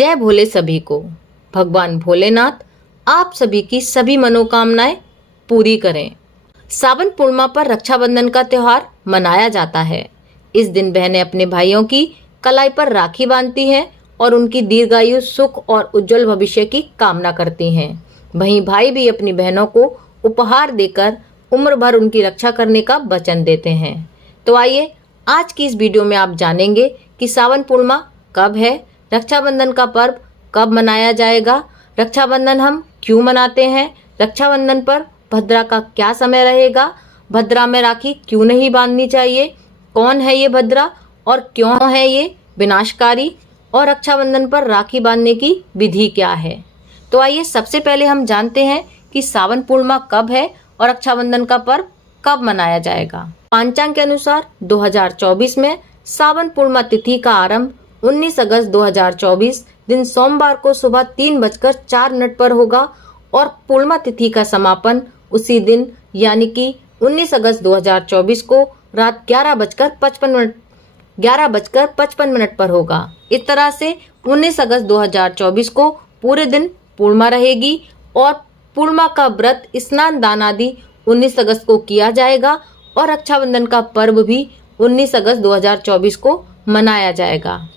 जय भोले सभी को। भगवान भोलेनाथ आप सभी की सभी मनोकामनाएं पूरी करें। सावन पूर्णिमा पर रक्षाबंधन का त्योहार मनाया जाता है। इस दिन बहनें अपने भाइयों की कलाई पर राखी बांधती हैं और उनकी दीर्घायु, सुख और उज्जवल भविष्य की कामना करती हैं। वहीं भाई भी अपनी बहनों को उपहार देकर उम्र भर उनकी रक्षा करने का वचन देते हैं। तो आइए आज की इस वीडियो में आप जानेंगे कि सावन पूर्णिमा कब है, रक्षाबंधन का पर्व कब मनाया जाएगा, रक्षाबंधन हम क्यों मनाते हैं, रक्षाबंधन पर भद्रा का क्या समय रहेगा, भद्रा में राखी क्यों नहीं बांधनी चाहिए, कौन है ये भद्रा और क्यों है ये विनाशकारी, और रक्षाबंधन पर राखी बांधने की विधि क्या है। तो आइए सबसे पहले हम जानते हैं कि सावन पूर्णिमा कब है और रक्षाबंधन का पर्व कब मनाया जाएगा। पंचांग के अनुसार 2024 में सावन पूर्णिमा तिथि का आरंभ 19 अगस्त 2024 दिन सोमवार को सुबह 3:04 पर होगा और पूर्णिमा तिथि का समापन उसी दिन यानी कि 19 अगस्त 2024 को रात 11:55 पर होगा। इस तरह से 19 अगस्त 2024 को पूरे दिन पूर्णिमा रहेगी और पूर्णिमा का व्रत, स्नान दान आदि 19 अगस्त को किया जाएगा और रक्षाबंधन का पर्व भी 19 अगस्त 2024 को मनाया जाएगा।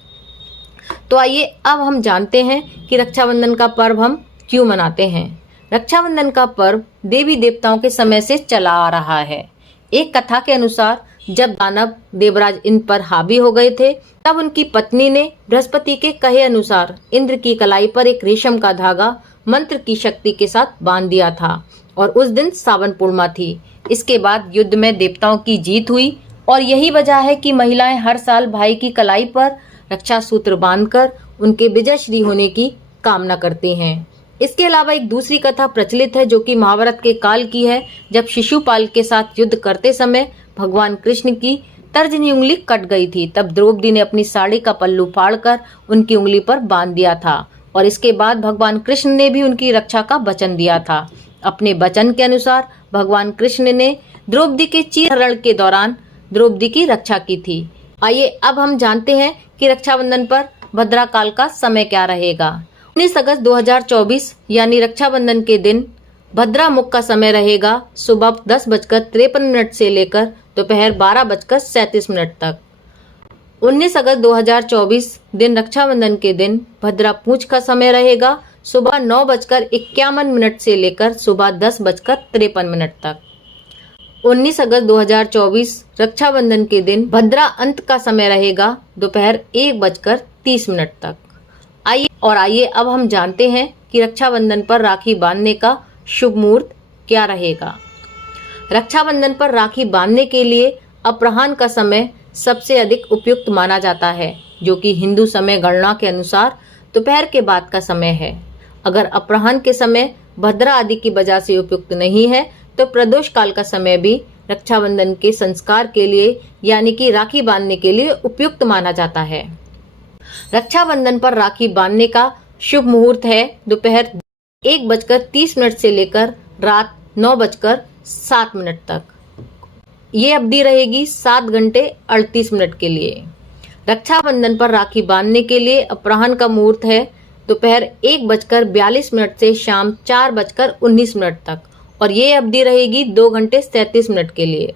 तो आइए अब हम जानते हैं कि रक्षाबंधन का पर्व हम क्यों मनाते हैं। रक्षाबंधन का पर्व देवी देवताओं के समय से चला आ रहा है। एक कथा के अनुसार जब दानव देवराज इंद्र पर हावी हो गए थे, तब उनकी पत्नी ने बृहस्पति के कहे अनुसार इंद्र की कलाई पर एक रेशम का धागा मंत्र की शक्ति के साथ बांध दिया था और उस दिन सावन पूर्णिमा थी। इसके बाद युद्ध में देवताओं की जीत हुई और यही वजह है कि महिलाएं हर साल भाई की कलाई पर रक्षा सूत्र बांधकर उनके विजयश्री होने की कामना करती हैं। इसके अलावा एक दूसरी कथा प्रचलित है जो कि महाभारत के काल की है। जब शिशुपाल के साथ युद्ध करते समय भगवान कृष्ण की तर्जनी उंगली कट गई थी, तब द्रौपदी ने अपनी साड़ी का पल्लू फाड़कर उनकी उंगली पर बांध दिया था और इसके बाद भगवान कृष्ण ने भी उनकी रक्षा का वचन दिया था। अपने वचन के अनुसार भगवान कृष्ण ने द्रौपदी के चीरहरण के दौरान द्रौपदी की रक्षा की थी। आइए अब हम जानते हैं कि रक्षाबंधन पर भद्रा काल का समय क्या रहेगा। 19 अगस्त 2024 यानी रक्षाबंधन के दिन भद्रा मुख का समय रहेगा सुबह 10:53 से लेकर दोपहर 12:37 तक। 19 अगस्त 2024 दिन रक्षाबंधन के दिन भद्रा पूंछ का समय रहेगा सुबह 9:51 से लेकर सुबह 10:53 तक। 19 अगस्त 2024 रक्षाबंधन के दिन भद्रा अंत का समय रहेगा दोपहर 1:30 तक। आइए अब हम जानते हैं कि रक्षाबंधन पर राखी बांधने का शुभ मुहूर्त क्या रहेगा। रक्षाबंधन पर राखी बांधने के लिए अपराह्न का समय सबसे अधिक उपयुक्त माना जाता है, जो कि हिंदू समय गणना के अनुसार दोपहर के बाद का समय है। अगर अपराह्न के समय भद्रा आदि की वजह से उपयुक्त नहीं है तो प्रदोष काल का समय भी रक्षाबंधन के संस्कार के लिए यानी कि राखी बांधने के लिए उपयुक्त माना जाता है। रक्षाबंधन पर राखी बांधने का शुभ मुहूर्त है दोपहर 1:30 से लेकर रात 9:07 तक। ये अवधि रहेगी 7 घंटे 38 मिनट के लिए। रक्षाबंधन पर राखी बांधने के लिए अपराह्न का मुहूर्त है दोपहर 1:42 से शाम 4:19 तक और ये अवधि रहेगी 2 घंटे 37 मिनट के लिए।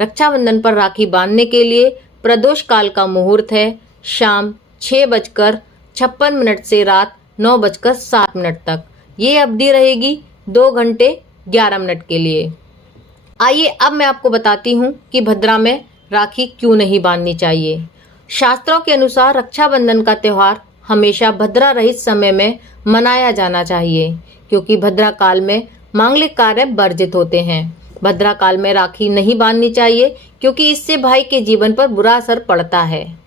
रक्षाबंधन पर राखी बांधने के लिए प्रदोष काल का मुहूर्त है शाम 6:56 से रात 9:07 तक। ये अवधि रहेगी 2 घंटे 11 मिनट के लिए। आइए अब मैं आपको बताती हूँ कि भद्रा में राखी क्यों नहीं बांधनी चाहिए। शास्त्रों के अनुसार रक्षाबंधन का त्योहार हमेशा भद्रा रहित समय में मनाया जाना चाहिए, क्योंकि भद्रा काल में मांगलिक कार्य वर्जित होते हैं। भद्रा काल में राखी नहीं बांधनी चाहिए क्योंकि इससे भाई के जीवन पर बुरा असर पड़ता है।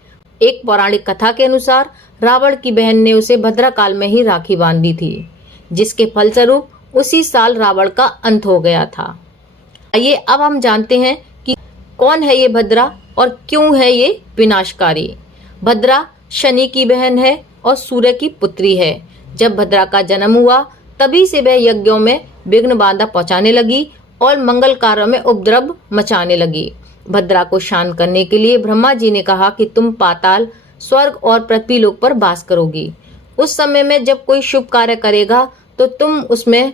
एक पौराणिक कथा के अनुसार रावण की बहन ने उसे भद्रा काल में ही राखी बांधी थी, जिसके फलस्वरूप उसी साल रावण का अंत हो गया था। आइए अब हम जानते हैं कि कौन है ये भद्रा और क्यों है ये विनाशकारी। भद्रा शनि की बहन है और सूर्य की पुत्री है। जब भद्रा का जन्म हुआ तभी से वह यज्ञों में विघ्न बाधा पहुंचाने लगी और मंगल कार्यों में उपद्रव मचाने लगी। भद्रा को शांत करने के लिए ब्रह्मा जी ने कहा कि तुम पाताल, स्वर्ग और पृथ्वी लोक पर वास करोगी। उस समय में जब कोई शुभ कार्य करेगा तो तुम उसमें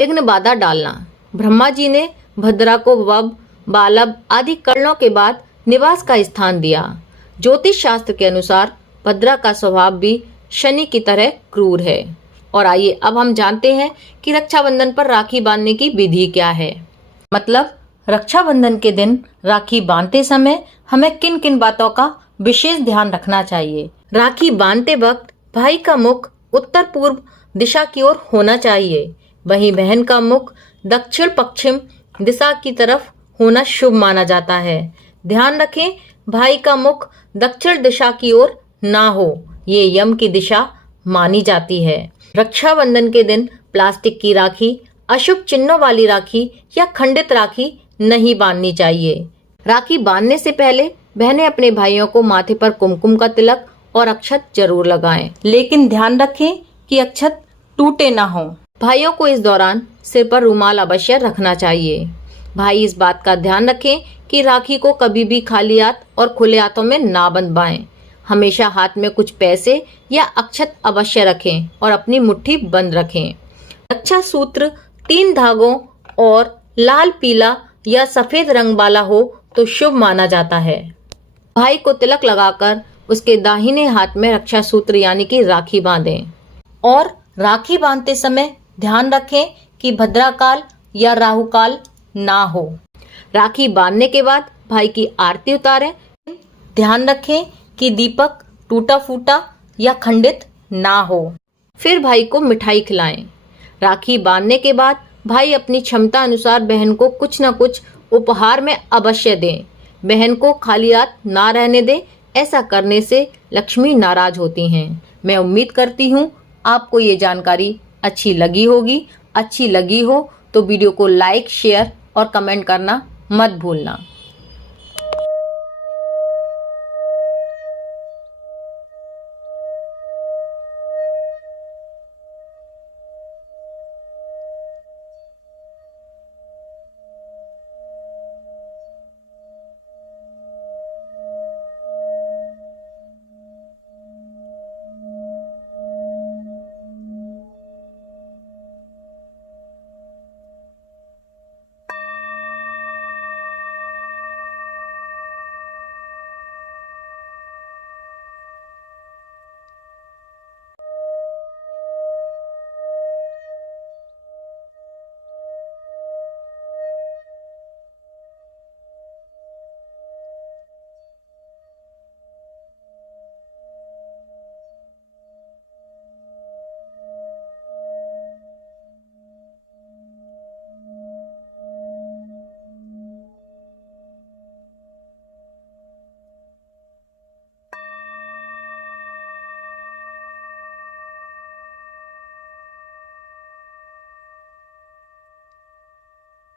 विघ्न बाधा डालना। ब्रह्मा जी ने भद्रा को वब, बालब आदि कर्णों के बाद निवास का स्थान दिया। ज्योतिष शास्त्र के अनुसार भद्रा का स्वभाव भी शनि की तरह क्रूर है। और आइए अब हम जानते हैं कि रक्षाबंधन पर राखी बांधने की विधि क्या है। मतलब रक्षाबंधन के दिन राखी बांधते समय हमें किन किन बातों का विशेष ध्यान रखना चाहिए। राखी बांधते वक्त भाई का मुख उत्तर पूर्व दिशा की ओर होना चाहिए, वहीं बहन का मुख दक्षिण पश्चिम दिशा की तरफ होना शुभ माना जाता है। ध्यान रखें, भाई का मुख दक्षिण दिशा की ओर ना हो, ये यम की दिशा मानी जाती है। रक्षाबंधन के दिन प्लास्टिक की राखी, अशुभ चिन्हों वाली राखी या खंडित राखी नहीं बांधनी चाहिए। राखी बांधने से पहले बहनें अपने भाइयों को माथे पर कुमकुम का तिलक और अक्षत जरूर लगाएं, लेकिन ध्यान रखें कि अक्षत टूटे ना हो। भाइयों को इस दौरान सिर पर रुमाल अवश्य रखना चाहिए। भाई इस बात का ध्यान रखें कि राखी को कभी भी खाली हाथ और खुले हाथों में ना बंधवाएं। हमेशा हाथ में कुछ पैसे या अक्षत अवश्य रखें और अपनी मुट्ठी बंद रखें। रक्षा सूत्र 3 धागों और लाल, पीला या सफेद रंग वाला हो तो शुभ माना जाता है। भाई को तिलक लगाकर उसके दाहिने हाथ में रक्षा सूत्र यानी कि राखी बांधें। और राखी बांधते समय ध्यान रखें कि भद्राकाल या राहुकाल ना हो। राखी बांधने के बाद भाई की आरती उतारें। ध्यान रखें कि दीपक टूटा फूटा या खंडित ना हो। फिर भाई को मिठाई खिलाएं। राखी बांधने के बाद भाई अपनी क्षमता अनुसार बहन को कुछ न कुछ उपहार में अवश्य दें। बहन को खाली हाथ ना रहने दें, ऐसा करने से लक्ष्मी नाराज होती हैं। मैं उम्मीद करती हूँ आपको ये जानकारी अच्छी लगी होगी। अच्छी लगी हो तो वीडियो को लाइक, शेयर और कमेंट करना मत भूलना।